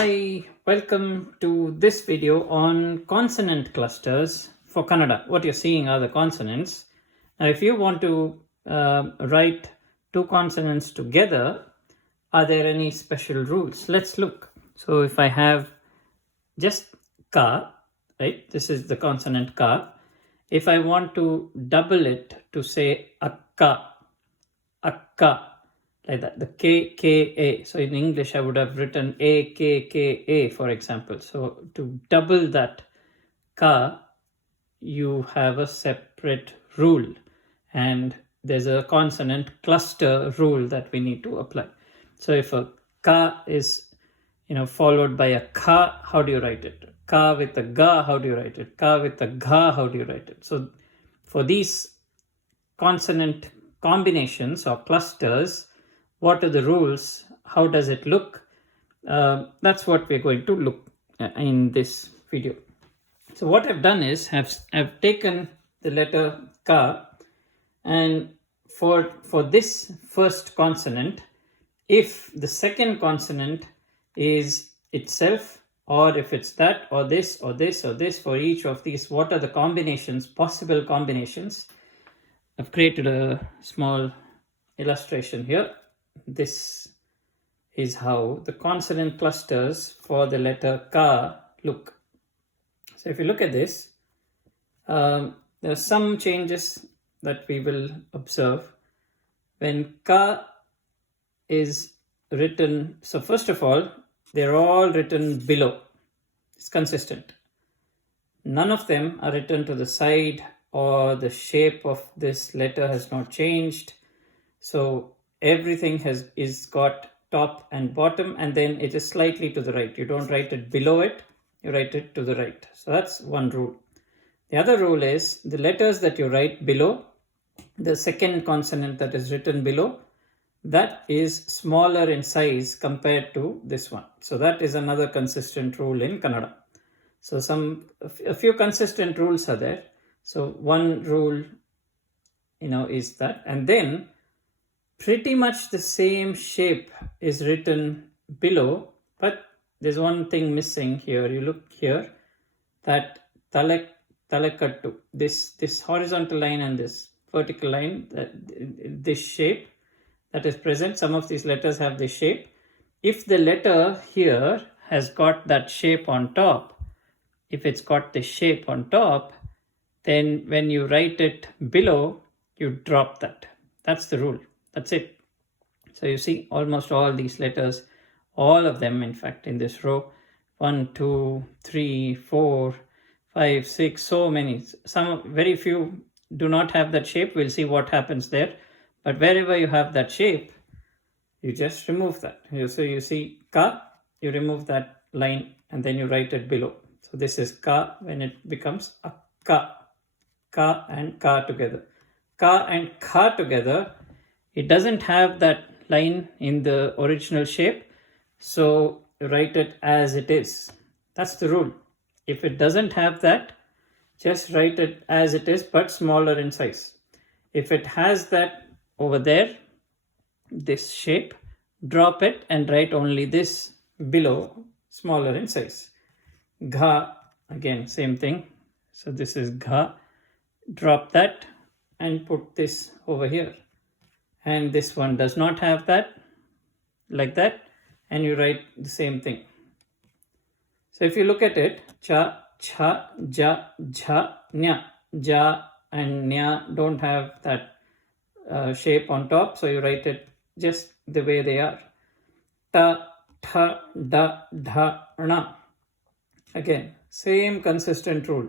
Hi, welcome to this video on consonant clusters for Kannada. What you're seeing are the consonants. Now, if you want to write two consonants together, are there any special rules? Let's look. So if I have just ka, right? This is the consonant ka. If I want to double it to say akka, like that, the K, K, A. So in English, I would have written A, K, K, A, for example. So to double that ka, you have a separate rule. And there's a consonant cluster rule that we need to apply. So if a ka is, followed by a ka, how do you write it? Ka with a ga, how do you write it? Ka with a gha, how do you write it? So for these consonant combinations or clusters, what are the rules? How does it look? That's what we're going to look in this video. So what I've done is I've taken the letter ka, and for this first consonant, if the second consonant is itself, or if it's that, or this, or this, or this, for each of these, what are the combinations, possible combinations? I've created a small illustration here. This is how the consonant clusters for the letter ka look. So if you look at this, there are some changes that we will observe. When ka is written, so first of all, they're all written below. It's consistent. None of them are written to the side, or the shape of this letter has not changed. So everything is got top and bottom, and then it is slightly to the right. You don't write it below it, you write it to the right. So that's one rule. The other rule is the letters that you write below, the second consonant that is written below, that is smaller in size compared to this one. So that is another consistent rule in Kannada. So a few consistent rules are there. So one rule, is that, and then pretty much the same shape is written below, but there's one thing missing here. You look here, that talekattu, this horizontal line and this vertical line, this shape that is present. Some of these letters have this shape. If the letter here has got that shape on top, if it's got this shape on top, then when you write it below, you drop that. That's the rule. That's it. So you see almost all these letters, all of them, in fact, in this row, 1, 2, 3, 4, 5, 6, so many. Some, very few do not have that shape. We'll see what happens there. But wherever you have that shape, you just remove that. So you see ka, you remove that line, and then you write it below. So this is ka when it becomes akka. Ka and ka together. Ka and ka together, it doesn't have that line in the original shape, so write it as it is. That's the rule. If it doesn't have that, just write it as it is, but smaller in size. If it has that over there, this shape, drop it and write only this below, smaller in size. Gha, again, same thing. So this is gha. Drop that and put this over here. And this one does not have that, like that, and you write the same thing. So if you look at it, cha, cha, ja, jha, nya. Ja and nya don't have that shape on top, so you write it just the way they are. Ta, tha, da, dha, na. Again, same consistent rule.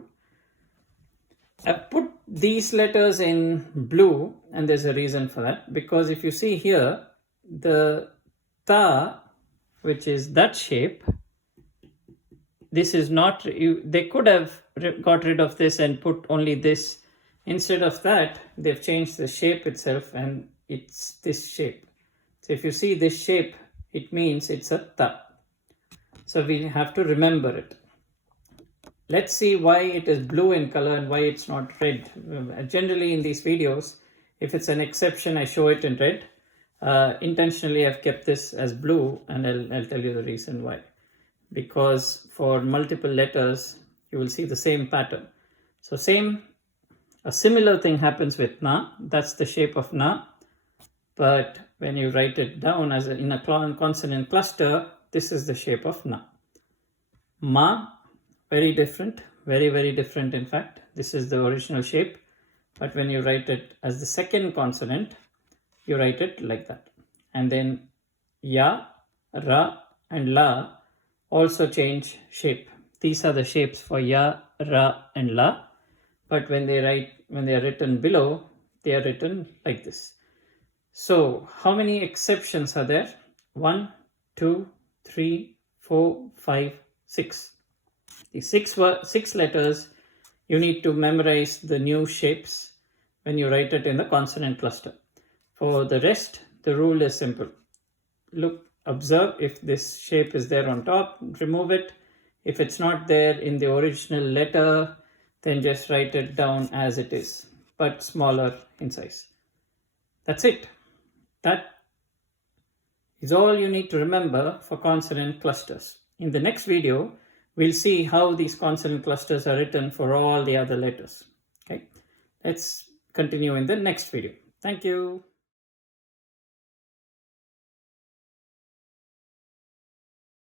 I put these letters in blue, and there's a reason for that, because if you see here, the ta, which is that shape, this is not, they could have got rid of this and put only this. Instead of that, they've changed the shape itself, and it's this shape. So if you see this shape, it means it's a ta. So we have to remember it. Let's see why it is blue in color and why it's not red. Generally in these videos, if it's an exception, I show it in red. Intentionally, I've kept this as blue, and I'll tell you the reason why. because for multiple letters, you will see the same pattern. So a similar thing happens with na. That's the shape of na. But when you write it down in a consonant cluster, this is the shape of na. Ma, very different, very, very different in fact. This is the original shape. But when you write it as the second consonant, you write it like that. And then ya, ra, and la also change shape. These are the shapes for ya, ra, and la. But when they are written below, they are written like this. So how many exceptions are there? 1, 2, 3, 4, 5, 6. The six letters, you need to memorize the new shapes when you write it in the consonant cluster. For the rest, the rule is simple. Observe if this shape is there on top, remove it. If it's not there in the original letter, then just write it down as it is, but smaller in size. That's it. That is all you need to remember for consonant clusters. In the next video, we'll see how these consonant clusters are written for all the other letters. Okay, let's continue in the next video. Thank you.